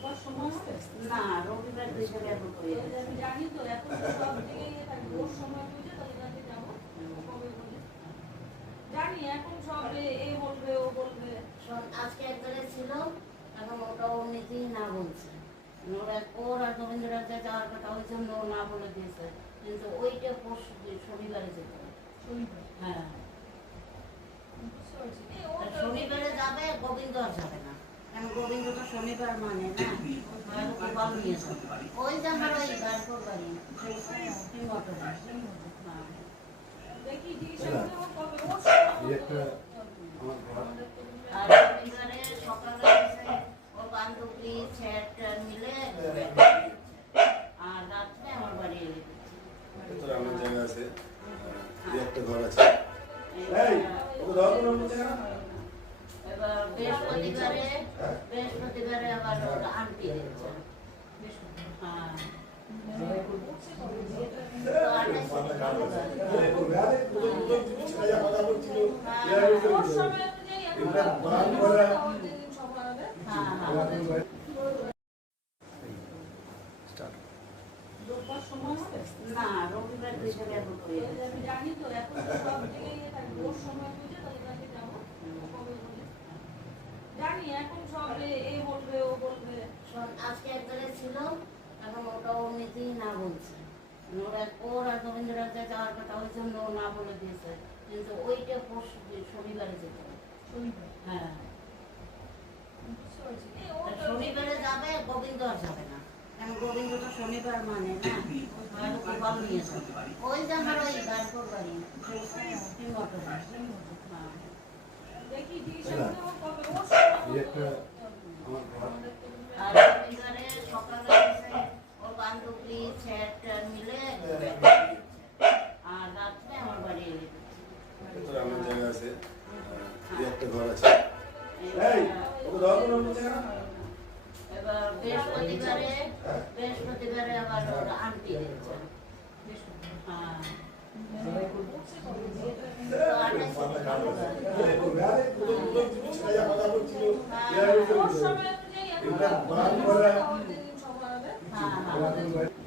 না রবিবার দুই জায়গায় আমি জানি তো এখন সব জায়গায় থাকবে ওর সময় বুঝে তাহলে কাছে যাবো কবে বলে জানি এখন সব এ বলবে ও বলবে আজকে এক জায়গায় ছিল এখন ওটা ওর নীতিই না বলছে ওর আর রবীন্দ্রনাথে যাওয়ার কথা ওই জন্য ও না বলে দিয়েছে কিন্তু ওইটা পরশু শনিবারে যেতে হবে হ্যাঁ শনিবারে যাবে গোবিন্দ আর যাবে না কারণ গোবিন্দ তো শনিবার মানে না ভালো নিয়ে যাবে ওই যে আমার ওই গাড়িপুর বাড়ি মোটর দেখি জিজ্ঞাসা করে কবে ওর আর রবিবারে সকালে এসে ও বান্ধবী ছেট মিলে আর রাত্রে আমার বাড়ি এলে তোর আমার জায়গা আছে একটা ঘর আছে এই ওকে দাও তো নম্বর জায়গা এবার বৃহস্পতিবারে আবার ওর আন্টি দিচ্ছে হ্যাঁ ওর সময় অনুযায়ী না রবিবার দুই জায়গায় আমি জানি তো এখন সব জায়গায় থাকবে ওর সময় বুঝে তাহলে কাছে যাবো কবে বলে জানি এখন সব এ বলবে ও বলবে আজকে এক জায়গায় ছিল এখন ওটা ওর নীতিই না বলছে ওর আর রবীন্দ্রনাথে যাওয়ার কথা ওই জন্য ও না বলে দিয়েছে কিন্তু ওইটা পরশু শনিবারে যেতে হবে হ্যাঁ শনিবারে যাবে গোবিন্দ আর যাবে না কারণ গোবিন্দ তো শনিবার মানে না ভালো নিয়ে যাবে ওই যে আমার ওই গাড়িপুর বাড়ি মোটর দেখি জিজ্ঞাসা করে কবে ওর আর রবিবারে সকালে এসে ও বান্ধবী ছেট মিলে আর রাত্রে আমার বাড়ি এলে তোর আমার জায়গা আছে একটা ঘর আছে এই ওকে দাও তো নম্বর জায়গা এবার বৃহস্পতিবারে আবার ওর আন্টি দিচ্ছে হ্যাঁ সময় অনুযায়ী হ্যাঁ